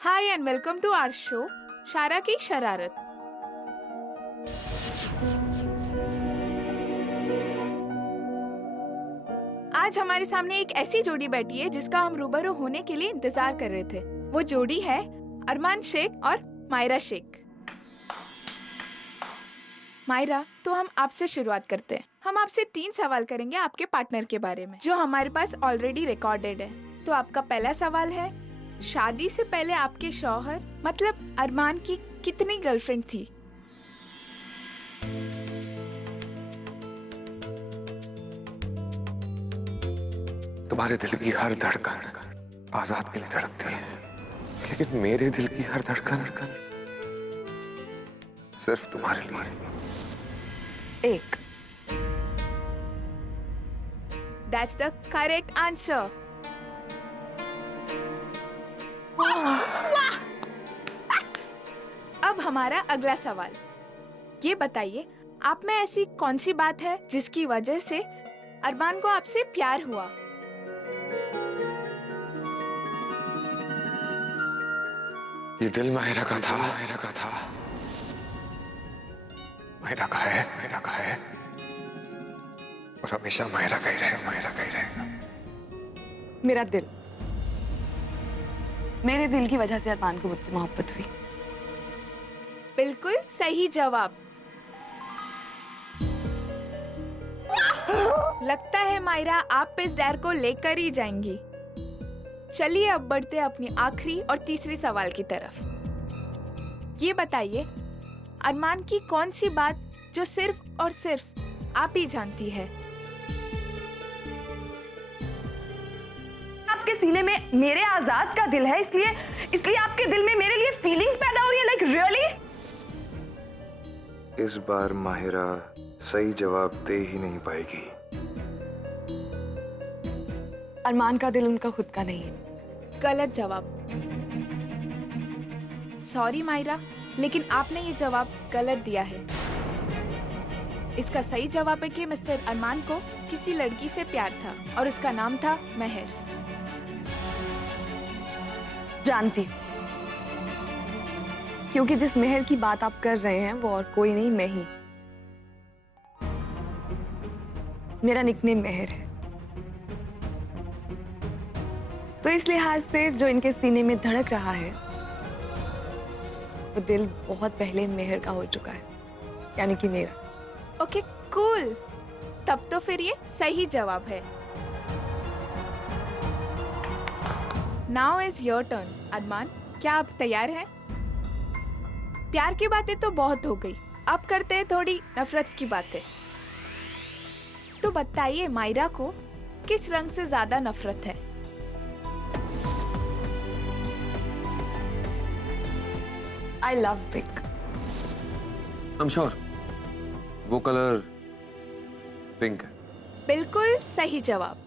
Hi and welcome to our show Shara की शरारत। आज हमारे सामने एक ऐसी जोड़ी बैठी है जिसका हम रूबरू होने के लिए इंतजार कर रहे थे। वो जोड़ी है अरमान शेख और मायरा शेख। मायरा, तो हम आपसे शुरुआत करते हैं। हम आपसे 3 सवाल करेंगे आपके पार्टनर के बारे में, जो हमारे पास ऑलरेडी रिकॉर्डेड है। तो आपका पहला सवाल है, शादी से पहले आपके शौहर मतलब अरमान की कितनी गर्लफ्रेंड थी? तुम्हारे दिल की हर धड़कन आजाद के लिए धड़कती है, लेकिन मेरे दिल की हर धड़कन सिर्फ तुम्हारे लिए। 1। That's the correct answer. अब हमारा अगला सवाल, ये बताइए आप में ऐसी कौन सी बात है जिसकी वजह से अरमान को आपसे प्यार हुआ? ये दिल माहिरा का था, माहिरा का है और हमेशा माहिरा का ही रहेगा। मेरा दिल, मेरे दिल की वजह से अरमान को मुझसे मोहब्बत हुई। बिल्कुल सही जवाब। लगता है मायरा आप इस डर को लेकर ही जाएंगी। चलिए अब बढ़ते हैं अपनी आखिरी और तीसरे सवाल की तरफ। ये बताइए अरमान की कौन सी बात जो सिर्फ और सिर्फ आप ही जानती है? आपके सीने में मेरे आजाद का दिल है, इसलिए आपके दिल में मेरे लिए फीलिंग्स पैदा हो रही है। Like really? इस बार माहिरा सही जवाब दे ही नहीं पाएगी। अरमान का दिल उनका खुद का नहीं है। गलत जवाब। सॉरी मायरा, लेकिन आपने ये जवाब गलत दिया है। इसका सही जवाब है कि मिस्टर अरमान को किसी लड़की से प्यार था और उसका नाम था महर। जानती हूँ, क्योंकि जिस मेहर की बात आप कर रहे हैं वो और कोई नहीं, मैं ही। मेरा निकनेम मेहर है, तो इस लिहाज से जो इनके सीने में धड़क रहा है वो दिल बहुत पहले मेहर का हो चुका है, यानी कि मेरा। ओके कूल, तब तो फिर ये सही जवाब है। Now is your turn. Arman, क्या आप तैयार हैं? प्यार की बातें तो बहुत हो गई, अब करते हैं थोड़ी नफरत की बातें। तो बताइए मायरा को किस रंग से ज्यादा नफरत है? I love pink. I'm sure वो कलर पिंक है। बिल्कुल सही जवाब।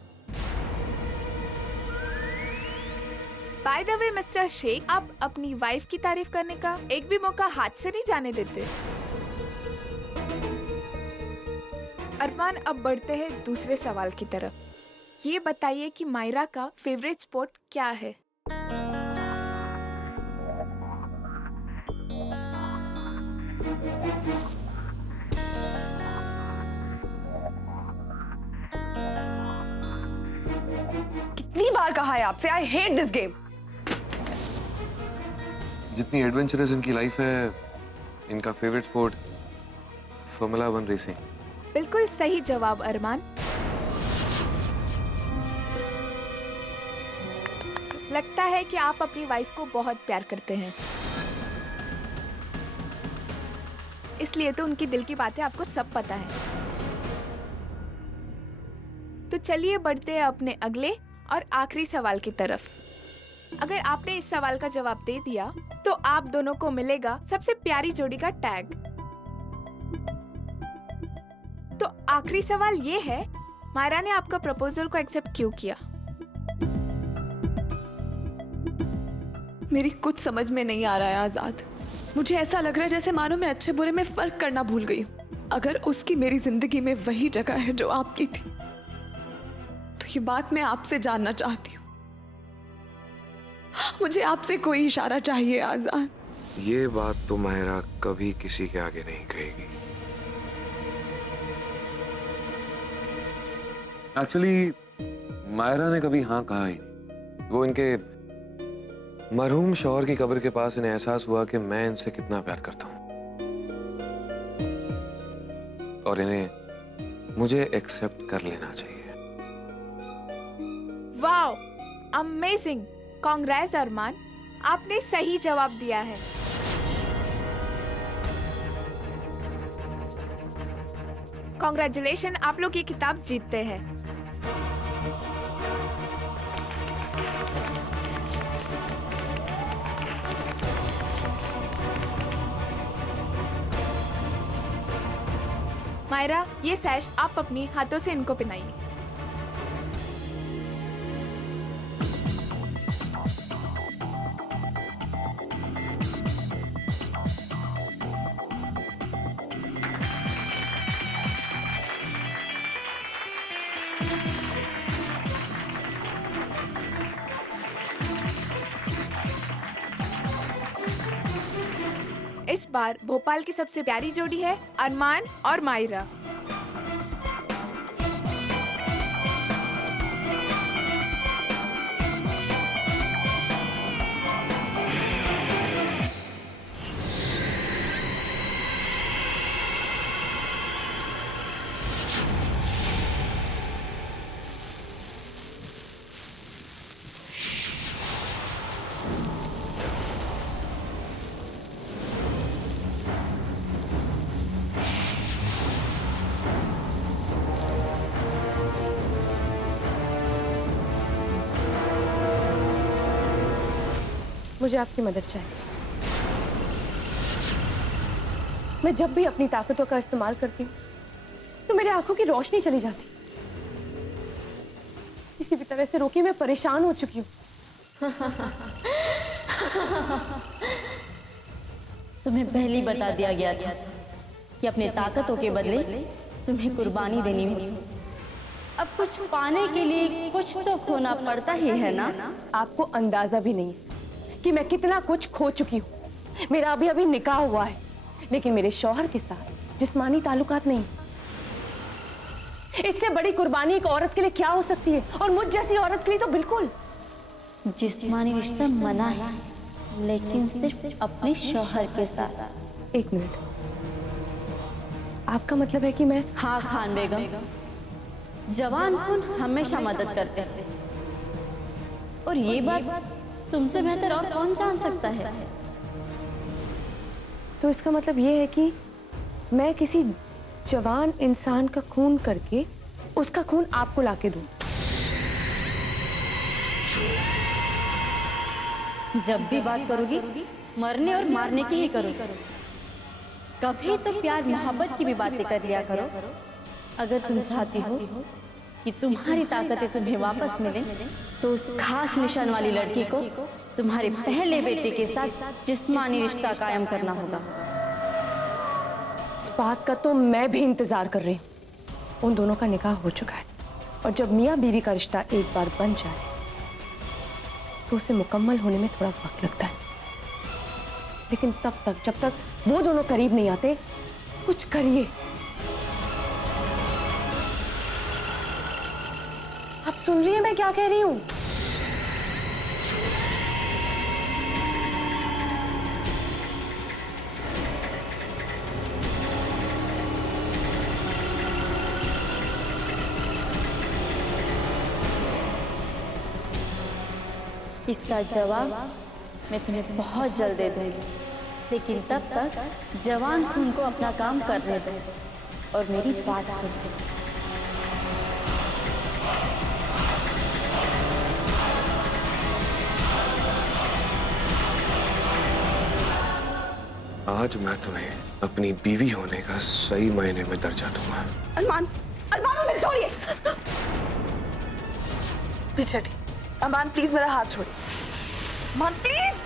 By the way mister Sheikh, आप अपनी वाइफ की तारीफ करने का एक भी मौका हाथ से नहीं जाने देते। अरमान, अब बढ़ते हैं दूसरे सवाल की तरफ। ये बताइए कि मायरा का फेवरेट स्पोर्ट क्या है? कितनी बार कहा है आपसे, I hate this game. जितनी एडवेंचरस इनकी लाइफ है, इनका फेवरेट स्पोर्ट फॉर्मूला 1 रेसिंग। बिल्कुल सही जवाब अरमान। लगता है कि आप अपनी वाइफ को बहुत प्यार करते हैं, इसलिए तो उनकी दिल की बातें आपको सब पता है। तो चलिए बढ़ते हैं अपने अगले और आखिरी सवाल की तरफ। अगर आपने इस सवाल का जवाब दे दिया तो आप दोनों को मिलेगा सबसे प्यारी जोड़ी का टैग। तो आखिरी सवाल ये है, मायरा ने आपका प्रपोजल को एक्सेप्ट क्यों किया? मेरी कुछ समझ में नहीं आ रहा है आजाद। मुझे ऐसा लग रहा है जैसे मानो मैं अच्छे बुरे में फर्क करना भूल गई हूँ। अगर उसकी मेरी जिंदगी में वही जगह है जो आपकी थी, तो ये बात मैं आपसे जानना चाहती हूँ। मुझे आपसे कोई इशारा चाहिए आजाद। ये बात तो मायरा कभी किसी के आगे नहीं कहेगी। एक्चुअली मायरा ने कभी हाँ कहा ही नहीं। वो इनके मरहूम शौहर की कब्र के पास इन्हें एहसास हुआ कि मैं इनसे कितना प्यार करता हूं, और इन्हें मुझे एक्सेप्ट कर लेना चाहिए। वाओ, अमेजिंग, कांग्रेस अरमान, आपने सही जवाब दिया है। कांग्रेचुलेशन, आप लोग ये किताब जीतते हैं। मायरा, ये सैश आप अपनी हाथों से इनको पहनाइए। इस बार भोपाल की सबसे प्यारी जोड़ी है अरमान और मायरा। मुझे आपकी मदद चाहिए। मैं जब भी अपनी ताकतों का इस्तेमाल करती हूँ तो मेरे आंखों की रोशनी चली जाती। किसी भी तरह से रोकी, मैं परेशान हो चुकी हूँ। तुम्हें पहले ही बता दिया गया था कि अपने ताकतों के बदले तुम्हें कुर्बानी देनी होगी। अब कुछ पाने के लिए कुछ तो खोना पड़ता ही है ना। आपको अंदाजा भी नहीं है कि मैं कितना कुछ खो चुकी हूँ। मेरा अभी अभी निकाह हुआ है, लेकिन मेरे शौहर के साथ जिस्मानी ताल्लुकात नहीं। इससे बड़ी कुर्बानी एक औरत के लिए क्या हो सकती है, और मुझ जैसी औरत के लिए तो बिल्कुल। जिस्मानी रिश्ता मना है, लेकिन सिर्फ अपने शौहर के साथ। एक मिनट, आपका मतलब है कि मैं? हाँ खान बेगम, जवान खून हमेशा मदद करते हैं, और ये बात तुमसे बेहतर और कौन जान सकता है। तो इसका मतलब ये है कि मैं किसी जवान इंसान का खून करके उसका खून आपको लाके दूं। जब भी बात करोगी मरने और मारने की ही करोगी। कभी तो प्यार मोहब्बत की भी बातें कर लिया करो। अगर तुम चाहती हो कि तुम्हारी ताकतें तुम्हें वापस मिले, तो उस खास निशान वाली लड़की को तुम्हारे पहले बेटे के साथ जिस्मानी रिश्ता कायम करना होगा। इस बात का तो मैं भी इंतजार कर रही हूँ। उन दोनों का निकाह हो चुका है, और जब मियाँ बीवी का रिश्ता एक बार बन जाए तो उसे मुकम्मल होने में थोड़ा वक्त लगता है। लेकिन तब तक, जब तक वो दोनों करीब नहीं आते, कुछ करिए। आप सुन रही हैं मैं क्या कह रही हूँ? इसका जवाब मैं तुम्हें बहुत जल्द दे दूंगी, लेकिन तब तक जवान खून को अपना काम करने दो और मेरी बात सुनो। आज मैं तुम्हें अपनी बीवी होने का सही मायने में दर्जा दूंगा। अरमान, अरमान मुझे छोड़िए। पीछे हटिए। अरमान प्लीज मेरा हाथ छोड़िए। अरमान प्लीज।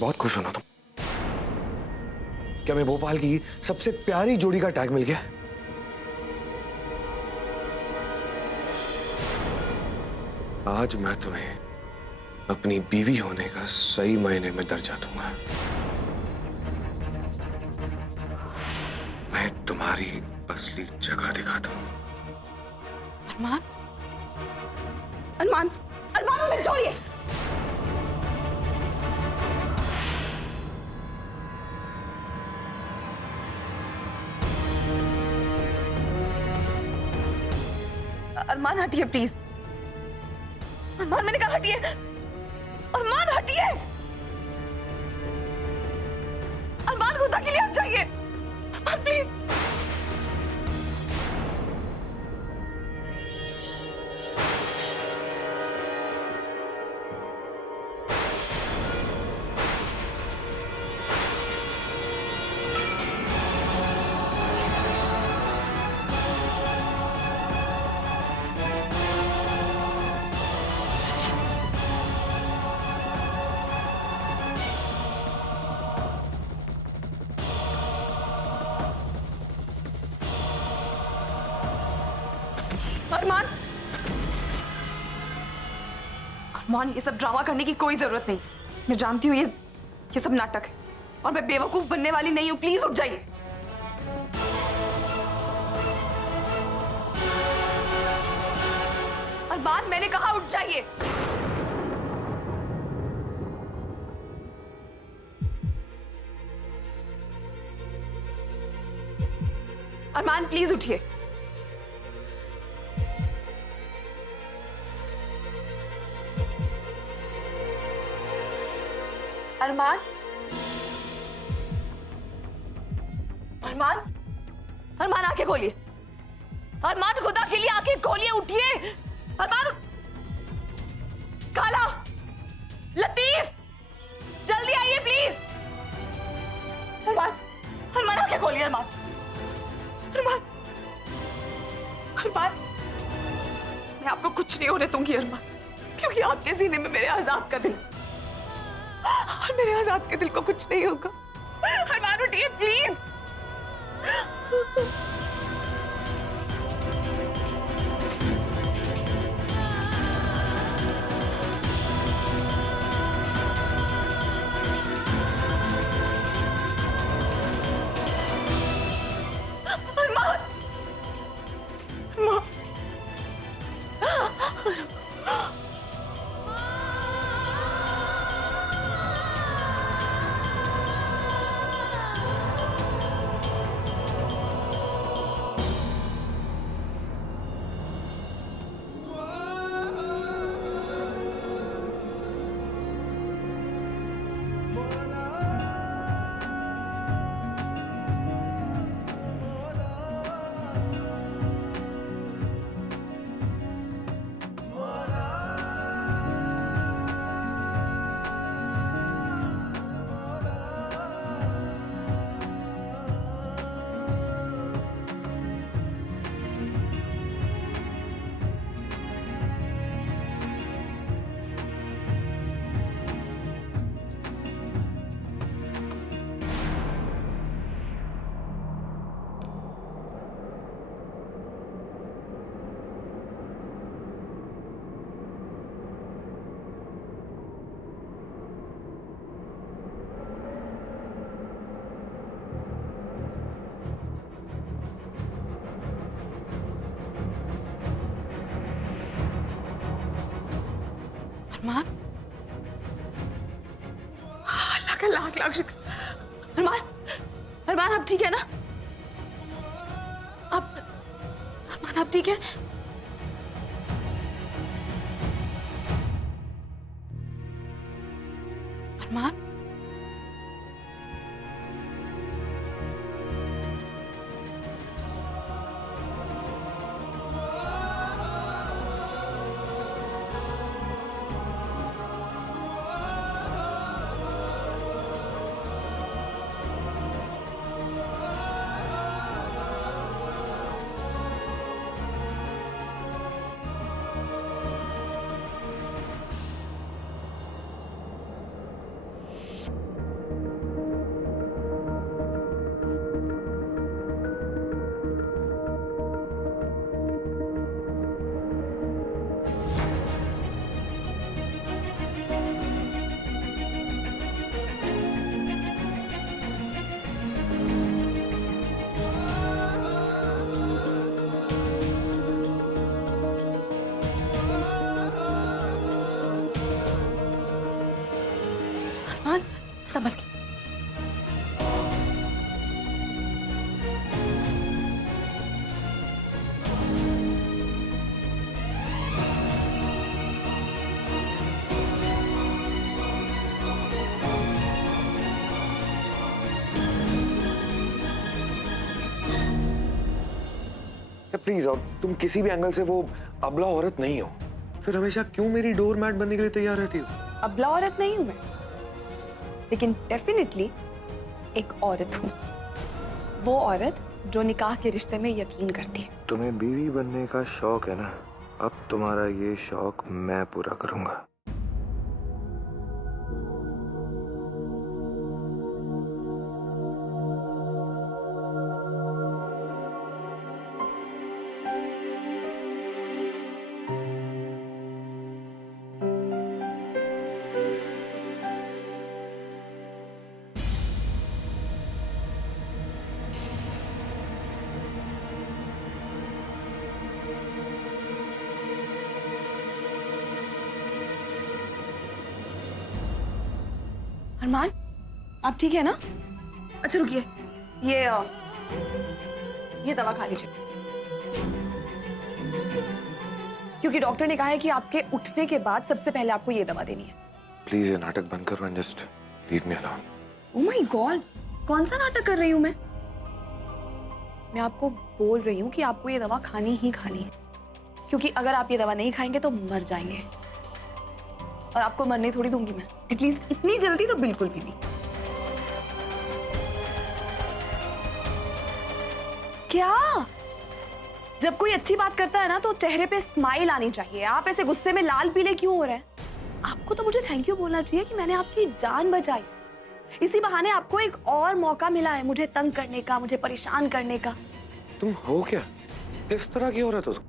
बहुत खुश हो ना तुम? क्या मैं भोपाल की सबसे प्यारी जोड़ी का टैग मिल गया? आज मैं तुम्हें अपनी बीवी होने का सही मायने में दर्जा दूंगा। मैं तुम्हारी असली जगह दिखाता हूं। अरमान, अरमान, अरमान उसे छोड़िए। अरमान हटिए प्लीज। अरमान, मैंने कहा हटिए। अरमान हटिए। अरमान खुदा के लिए हट जाइए। अरमान प्लीज। अरमान, अरमान, ये सब ड्रामा करने की कोई जरूरत नहीं। मैं जानती हूँ ये सब नाटक है और मैं बेवकूफ बनने वाली नहीं हूँ। प्लीज उठ जाइए। अरमान, मैंने कहा उठ जाइए। अरमान प्लीज उठिए। अरमान, अरमान, अरमान आंखें खोलिए। अरमान खुदा के लिए आंखें खोलिए, उठिए। अरमान, काला, लतीफ, जल्दी आइए प्लीज। अरमान, अरमान आंखें खोलिए। अरमान, अरमान, अरमान, मैं आपको कुछ नहीं होने दूंगी अरमान, क्योंकि आपके सीने में मेरे आजाद का दिल है और मेरे आजाद के दिल को कुछ नहीं होगा। अरमान उठिए प्लीज। अरमान, अरमान, अरमान, अल्लाह का लाख लाख शुक्र। अरमान, अरमान आप ठीक है ना? आप, अरमान आप ठीक है? अरमान, हाँ, संभल के। प्लीज, और तुम किसी भी एंगल से वो अबला औरत नहीं हो, फिर हमेशा क्यों मेरी डोर मैट बनने के लिए तैयार रहती हो? अबला औरत नहीं हूं मैं, लेकिन डेफिनेटली एक औरत हूं। वो औरत जो निकाह के रिश्ते में यकीन करती है। तुम्हें बीवी बनने का शौक है ना, अब तुम्हारा ये शौक मैं पूरा करूंगा। अरमान, आप ठीक है ना? अच्छा रुकिए, ये दवा खा लीजिए, क्योंकि डॉक्टर ने कहा है कि आपके उठने के बाद सबसे पहले आपको ये दवा देनी है। प्लीज ये नाटक बंद करो and just leave me alone. Oh my God, कौन सा नाटक कर रही हूँ मैं? मैं आपको बोल रही हूँ कि आपको ये दवा खानी ही खानी है, क्योंकि अगर आप ये दवा नहीं खाएंगे तो मर जाएंगे, और आपको मरने थोड़ी दूंगी मैं, एटलीस्ट इतनी जल्दी तो बिल्कुल भी नहीं। क्या? जब कोई अच्छी बात करता है ना तो चेहरे पे स्माइल आनी चाहिए। आप ऐसे गुस्से में लाल पीले क्यों हो रहे हैं? आपको तो मुझे थैंक यू बोलना चाहिए कि मैंने आपकी जान बचाई। इसी बहाने आपको एक और मौका मिला है मुझे तंग करने का, मुझे परेशान करने का। तुम हो क्या? किस तरह की औरत हो तुम?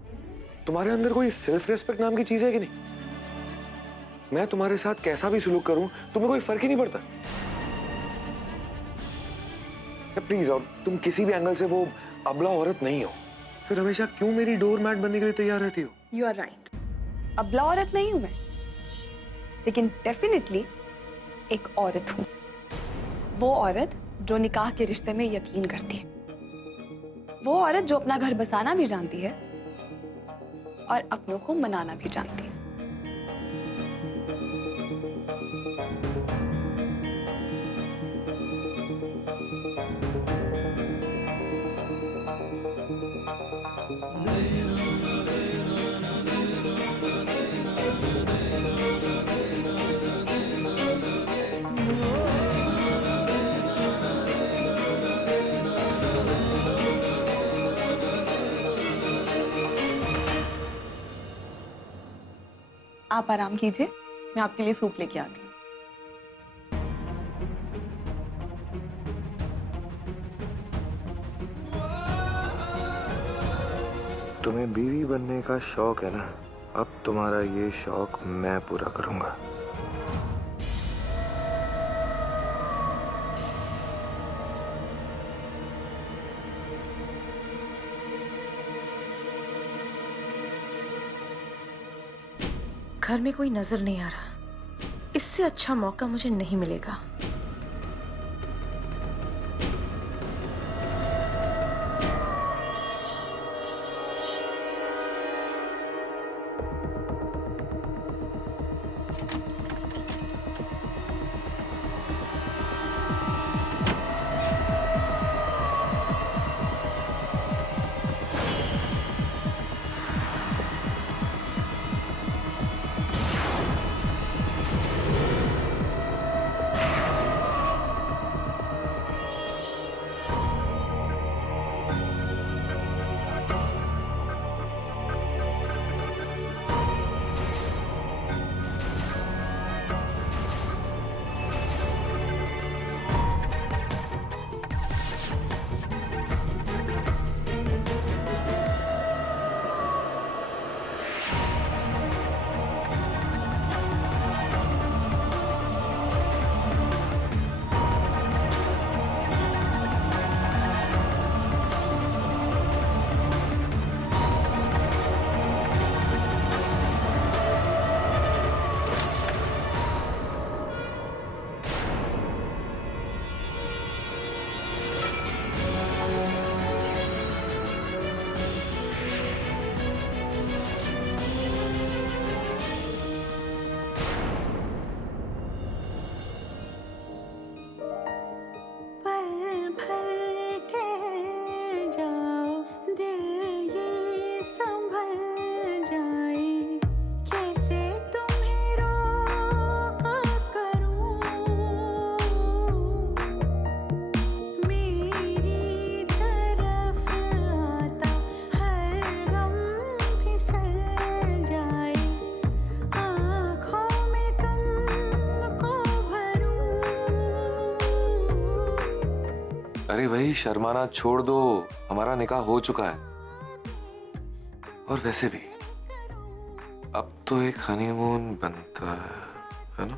तुम्हारे अंदर कोई सेल्फ रेस्पेक्ट नाम की चीज है कि नहीं? मैं तुम्हारे साथ कैसा भी सलूक करूं तुम्हें कोई फर्क ही नहीं पड़ता। प्लीज, और तुम किसी भी एंगल से वो अबला औरत नहीं हो, फिर हमेशा क्यों मेरी डोर मैट बनने के लिए तैयार रहती हो? यू आर राइट, अबला औरत नहीं हूं मैं, लेकिन डेफिनेटली एक औरत हूं। वो औरत जो निकाह के रिश्ते में यकीन करती है। वो औरत जो अपना घर बसाना भी जानती है और अपनों को मनाना भी जानती है। आप आराम कीजिए, मैं आपके लिए सूप लेके आती हूँ। तुम्हें बीवी बनने का शौक है ना, अब तुम्हारा ये शौक मैं पूरा करूंगा। घर में कोई नजर नहीं आ रहा, इससे अच्छा मौका मुझे नहीं मिलेगा। अरे भाई शर्माना छोड़ दो, हमारा निकाह हो चुका है। और वैसे भी अब तो एक हनीमून बनता है ना?